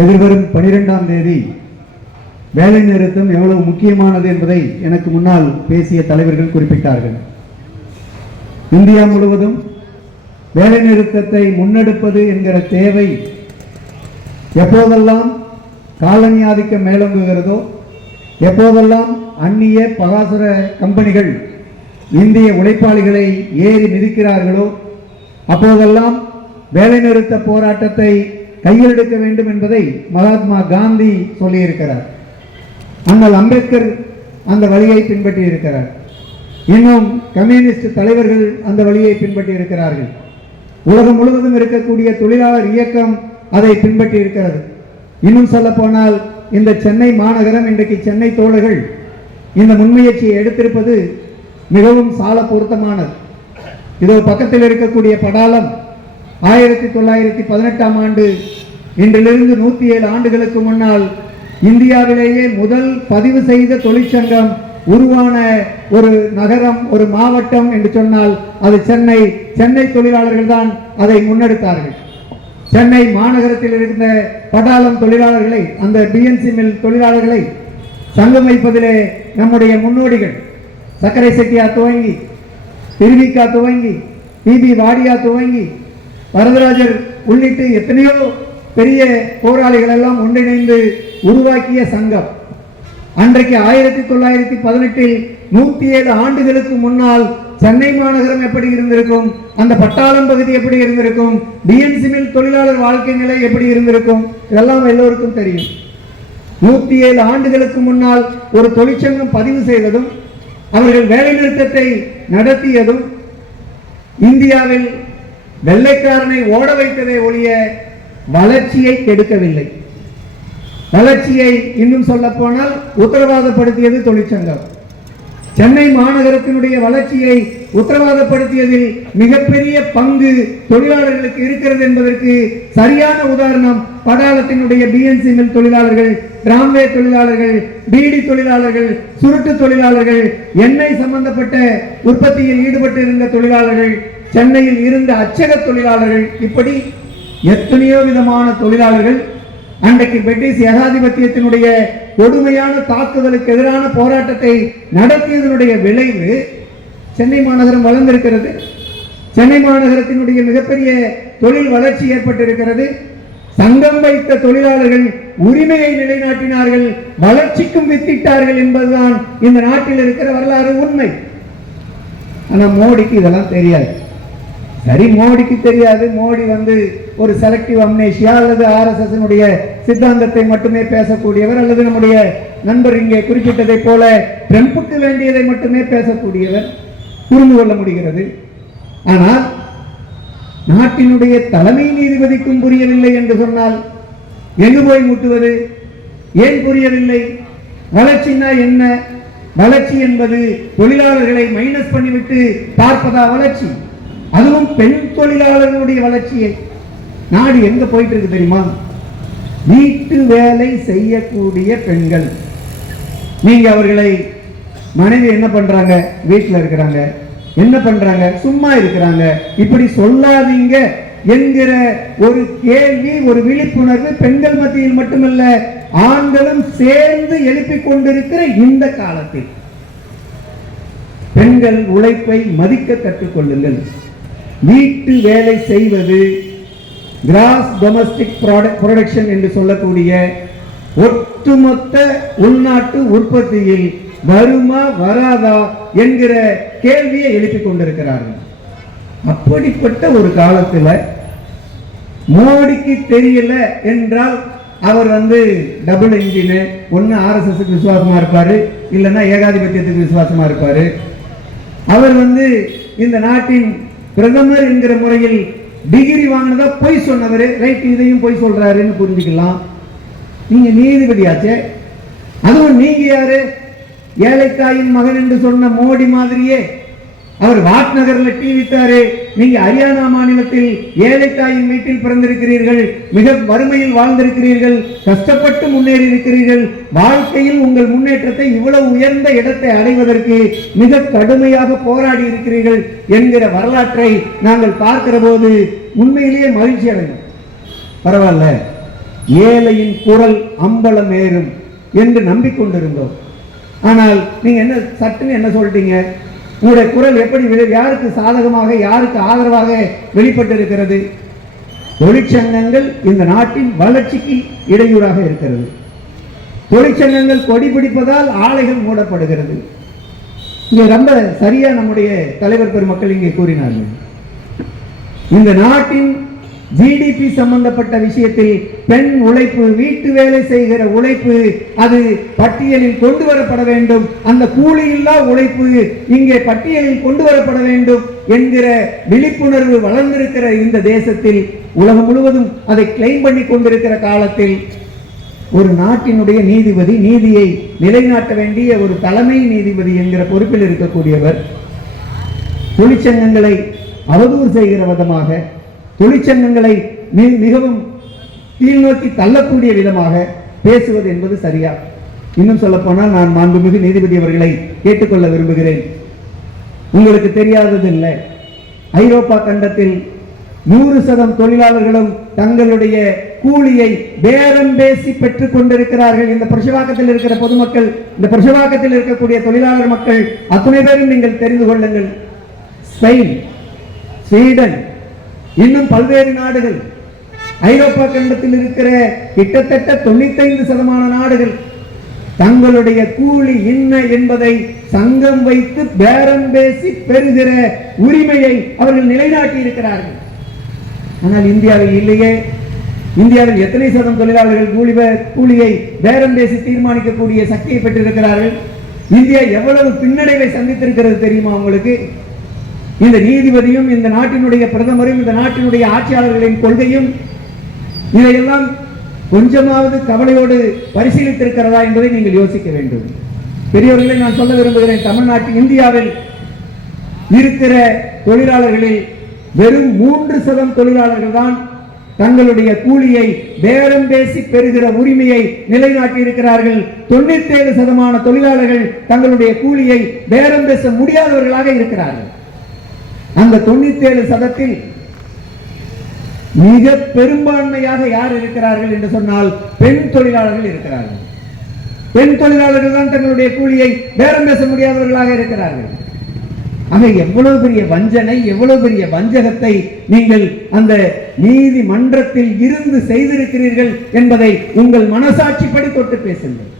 எதிர்வரும் பனிரெண்டாம் தேதி வேலை நிறுத்தம் எவ்வளவு முக்கியமானது என்பதை எனக்கு முன்னால் பேசிய தலைவர்கள் குறிப்பிட்டார்கள். இந்தியா முழுவதும் வேலை நிறுத்தத்தை முன்னெடுப்பது என்கிற தேவை எப்போதெல்லாம் காலனி ஆதிக்கம் மேலோங்குகிறதோ எப்போதெல்லாம் அந்நிய பராசர கம்பெனிகள் இந்திய உழைப்பாளிகளை ஏறி மிதிக்கிறார்களோ அப்போதெல்லாம் வேலைநிறுத்த போராட்டத்தை கையில் எடுக்க வேண்டும் என்பதை மகாத்மா காந்தி சொல்லியிருக்கிறார். அண்ணல் அம்பேத்கர் அந்த வழியை பின்பற்றி இருக்கிறார் இன்னும் கம்யூனிஸ்ட் தலைவர்கள் அந்த வழியை பின்பற்றி இருக்கிறார்கள் உலகம் முழுவதும் இருக்கக்கூடிய தொழிலாளர் இயக்கம் அதை பின்பற்றி இருக்கிறது இன்னும் சொல்ல போனால் இந்த சென்னை மாநகரம் இன்றைக்கு சென்னை தோழர்கள் இந்த முன்முயற்சியை எடுத்திருப்பது மிகவும் சால பொருத்தமானது இதோ பக்கத்தில் இருக்கக்கூடிய படாலம் ஆயிரத்தி தொள்ளாயிரத்தி பதினெட்டாம் ஆண்டு இன்றிலிருந்து நூற்றி ஏழு ஆண்டுகளுக்கு முன்னால் இந்தியாவிலேயே முதல் பதிவு செய்த தொழிற்சங்கம் உருவான ஒரு நகரம் ஒரு மாவட்டம் என்று சொன்னால் அது சென்னை. சென்னை தொழிலாளர்கள் தான் அதை முன்னெடுத்தார்கள். சென்னை மாநகரத்தில் இருந்த பட்டாளம் தொழிலாளர்களை அந்த பிஎன்சி மில் தொழிலாளர்களை சங்கம் வைப்பதிலே நம்முடைய முன்னோடிகள் சக்கரை செட்டியா துவங்கி திருவிக்கா துவங்கி பிபி வாடியா துவங்கி வரதராஜர் உள்ளிட்டு எத்தனையோ பெரிய போராளிகள் எல்லாம் ஒன்றிணைந்து உருவாக்கிய சங்கம். அன்றைக்கு ஆயிரத்தி தொள்ளாயிரத்தி பதினெட்டில் நூத்தி ஏழு ஆண்டுகளுக்கு முன்னால் சென்னை மாநகரம் எப்படி இருந்திருக்கும் அந்த பட்டாளம் பகுதி எப்படி இருந்திருக்கும் பிஎன்சி மில் தொழிலாளர் வாழ்க்கை நிலை எப்படி இருந்திருக்கும் இதெல்லாம் எல்லோருக்கும் தெரியும். நூத்தி ஏழு ஆண்டுகளுக்கு முன்னால் ஒரு தொழிற்சங்கம் பதிவு செய்ததும் அவர்கள் வேலைநிறுத்தத்தை நடத்தியதும் இந்தியாவில் வெள்ளைக்காரனை ஓட வைத்ததை ஒழிய வளர்ச்சியை கெடுக்கவில்லை. வளர்ச்சியை இன்னும் சொல்ல போனால் உத்தரவாதப்படுத்தியது தொழிற்சங்கம். சென்னை மாநகரத்தினுடைய வளர்ச்சியை உத்தரவாதப்படுத்தியதில் மிகப்பெரிய பங்கு தொழிலாளர்களுக்கு இருக்கிறது என்பதற்கு சரியான உதாரணம் படாளத்தினுடைய பிஎன்சி மில் தொழிலாளர்கள் ராம்வே தொழிலாளர்கள் பீடி தொழிலாளர்கள் சுருட்டு தொழிலாளர்கள் எண்ணெய் சம்பந்தப்பட்ட உற்பத்தியில் ஈடுபட்டு இருந்த தொழிலாளர்கள் சென்னையில் இருந்த அச்சக தொழிலாளர்கள் இப்படி எத்தனையோ விதமான தொழிலாளர்கள் அன்றைக்கு பிரிட்டிஷ் ஏகாதிபத்தியத்தினுடைய கொடுமையான தாக்குதலுக்கு எதிரான போராட்டத்தை நடத்தியதனுடைய விளைவு சென்னை மாநகரம் வளர்ந்திருக்கிறது. சென்னை மாநகரத்தினுடைய மிகப்பெரிய தொழில் வளர்ச்சி ஏற்பட்டிருக்கிறது. சங்கம் வைத்த தொழிலாளர்கள் உரிமையை நிலைநாட்டினார்கள் வளர்ச்சிக்கும் வித்திட்டார்கள் என்பதுதான் இந்த நாட்டில் இருக்கிற வரலாறு உண்மை. ஆனா மோடிக்கு இதெல்லாம் தெரியாது. சரி மோடிக்கு தெரியாது. மோடி வந்து ஒரு செலக்டிவ் அம்னேஷியா அல்லது ஆர்எஸ்எஸ் சித்தாந்தத்தை மட்டுமே பேசக்கூடியவர் அல்லது நம்முடைய நண்பர் இங்கே குறிப்பிட்டதை போல ட்ரம்புக்கு வேண்டியதை மட்டுமே பேசக்கூடியவர் புரிந்து கொள்ள முடிகிறது. ஆனால் நாட்டினுடைய தலைமை நீதிபதிக்கும் புரியவில்லை என்று சொன்னால் எங்கு போய் முட்டுவது? ஏன் புரியவில்லை? வளர்ச்சினா என்ன? வளர்ச்சி என்பது தொழிலாளர்களை மைனஸ் பண்ணிவிட்டு பார்ப்பதா வளர்ச்சி? அதுவும் பெண் தொழிலாளர்களுடைய வளர்ச்சியை. நாடு எங்க போயிட்டு இருக்கு தெரியுமா? வீட்டு வேலை செய்யக்கூடிய பெண்கள். நீங்க அவர்களை மனைவி என்ன பண்றாங்க? வீட்டில் இருக்கிறாங்க. என்ன பண்றாங்க? சும்மா இருக்கிறாங்க. இப்படி சொல்லாதீங்க என்கிற ஒரு கேள்வி ஒரு விழிப்புணர்வு பெண்கள் மத்தியில் மட்டுமல்ல ஆண்களும் சேர்ந்து எழுப்பிக் கொண்டிருக்கிற இந்த காலத்தில். பெண்கள் உழைப்பை மதிக்க கற்றுக்கொள்ளுங்கள் வீட்டு வேலை செய்வது கிராஸ் டொமஸ்டிக் ப்ரொடக்ஷன் என்று சொல்லக்கூடிய ஒட்டுமொத்த உள்நாட்டு உற்பத்தியில் வருமா வராதா என்கிற கேள்வியை எழுப்பிக் கொண்டிருக்கிறார்கள். அப்படிப்பட்ட ஒரு காலத்துல மோடிக்கு தெரியல என்றால் அவர் வந்து டபுள் இன்ஜினு ஒன்று ஆர்எஸ்எஸ்க்கு விசுவாசமா இருப்பாரு இல்லைன்னா ஏகாதிபத்தியத்துக்கு விசுவாசமா இருப்பாரு. அவர் வந்து இந்த நாட்டின் பிரதமர் என்கிற முறையில் டிகிரி வாங்கினதா பொய் சொன்னவர் ரைட் இதையும் பொய் சொல்றாருன்னு புரிஞ்சுக்கலாம். நீங்க நீதிபதியாச்சே. அதுவும் நீங்க யாரு? ஏழைத்தாயின் மகன் என்று சொன்ன மோடி மாதிரியே. அவர் வாட் நகர்ல டீ விட்டாரு நீங்க ஹரியானா மாநிலத்தில் ஏழைத்தாயின் வீட்டில் பிறந்திருக்கிறீர்கள் மிக வறுமையில் வாழ்ந்திருக்கிறீர்கள் கஷ்டப்பட்டு முன்னேறி இருக்கிறீர்கள் வாழ்க்கையில் உங்கள் முன்னேற்றத்தை இவ்வளவு உயர்ந்த இடத்தை அடைவதற்கு மிக கடுமையாக போராடி இருக்கிறீர்கள் என்கிற வரலாற்றை நாங்கள் பார்க்கிற போது உண்மையிலேயே மகிழ்ச்சி அடைந்தோம். பரவாயில்ல ஏழையின் குரல் அம்பலம் ஏறும் என்று நம்பிக்கொண்டிருந்தோம். ஆனால் நீங்க என்ன சட்டுன்னு என்ன சொல்லிட்டீங்க? உங்களுடைய குரல் எப்படி யாருக்கு சாதகமாக யாருக்கு ஆதரவாக வெளிப்பட்டிருக்கிறது? தொழிற்சங்கங்கள் இந்த நாட்டின் வளர்ச்சிக்கு இடையூறாக இருக்கிறது. தொழிற்சங்கங்கள் கொடி பிடிப்பதால் ஆலைகள் மூடப்படுகிறது. இங்க ரொம்ப சரியா நம்முடைய தலைவர் பெருமக்கள் இங்கே கூறினார்கள். இந்த நாட்டின் ஜிடிபி சம்பந்தப்பட்ட விஷயத்தில் பெண் உழைப்பு வீட்டு வேலை செய்கிற உழைப்பு அது பட்டியலில் கொண்டு வரப்பட வேண்டும். அந்த கூலியில்லா உழைப்பு இங்கே பட்டியலில் கொண்டு வரப்பட வேண்டும் என்கிற விழிப்புணர்வு வளர்ந்திருக்கிற இந்த தேசத்தில் உலகம் முழுவதும் அதை கிளைம் பண்ணி கொண்டிருக்கிற காலத்தில் ஒரு நாட்டினுடைய நீதிபதி நீதியை நிலைநாட்ட வேண்டிய ஒரு தலைமை நீதிபதி என்கிற பொறுப்பில் இருக்கக்கூடியவர் தொழிற்சங்கங்களை அவதூறு செய்கிற விதமாக தொழிற்சங்கங்களை மிகவும் கீழ்நோக்கி தள்ளக்கூடிய விதமாக பேசுவது என்பது சரியா? இன்னும் சொல்லப்போனால் நான் மாண்புமிகு நீதிபதி அவர்களை கேட்டுக்கொள்ள விரும்புகிறேன். உங்களுக்கு தெரியாதது இல்லை. ஐரோப்பா கண்டத்தில் நூறு சதம் தொழிலாளர்களும் தங்களுடைய கூலியை பேரம் பேசி பெற்றுக் கொண்டிருக்கிறார்கள். இந்த பிரசவாக்கத்தில் இருக்கிற பொதுமக்கள் இந்த பிரசவாக்கத்தில் இருக்கக்கூடிய தொழிலாளர் மக்கள் அத்தனை பேரும் நீங்கள் தெரிந்து கொள்ளுங்கள். ஸ்பெயின் ஸ்வீடன் இன்னும் பல்வேறு நாடுகள் ஐரோப்பா கண்டத்தில் இருக்கிற கிட்டத்தட்ட தொண்ணூத்தைந்து சதமான நாடுகள் தங்களுடைய கூலி என்ன என்பதை சங்கம் வைத்து பேரம் பேசி பெறுகிற உரிமையை அவர்கள் நிலைநாட்டி இருக்கிறார்கள். ஆனால் இந்தியாவில் இல்லையே. இந்தியாவில் எத்தனை சதம் தொழிலாளர்கள் கூலி கூலியை பேரம் பேசி தீர்மானிக்கக்கூடிய சக்தியை பெற்றிருக்கிறார்கள்? இந்தியா எவ்வளவு பின்னடைவை சந்தித்திருக்கிறது தெரியுமா உங்களுக்கு? இந்த நீதிபதியும் இந்த நாட்டினுடைய பிரதமரும் இந்த நாட்டினுடைய ஆட்சியாளர்களின் கொள்கையும் இதையெல்லாம் கொஞ்சமாவது கவலையோடு பரிசீலித்திருக்கிறதா என்பதை நீங்கள் யோசிக்க வேண்டும். பெரியவர்களை நான் சொல்ல விரும்புகிறேன் தமிழ்நாட்டு இந்தியாவில் இருக்கிற தொழிலாளர்களில் வெறும் மூன்று சதம் தொழிலாளர்கள் தான் தங்களுடைய கூலியை பேரம் பேசி பெறுகிற உரிமையை நிலைநாட்டி இருக்கிறார்கள் தொண்ணூத்தி ஏழு சதமான தொழிலாளர்கள் தங்களுடைய கூலியை பேரம் பேச முடியாதவர்களாக இருக்கிறார்கள். அந்த தொண்ணூத்தி ஏழு சதத்தில் மிக பெரும்பான்மையாக யார் இருக்கிறார்கள் என்று சொன்னால் பெண் தொழிலாளர்கள் இருக்கிறார்கள். பெண் தொழிலாளர்கள் தான் தங்களுடைய கூலியை பேரம் பேச முடியாதவர்களாக இருக்கிறார்கள். ஆக எவ்வளவு பெரிய வஞ்சனை எவ்வளவு பெரிய வஞ்சகத்தை நீங்கள் அந்த நீதிமன்றத்தில் இருந்து செய்திருக்கிறீர்கள் என்பதை உங்கள் மனசாட்சிப்படி தொட்டு பேசுங்கள்.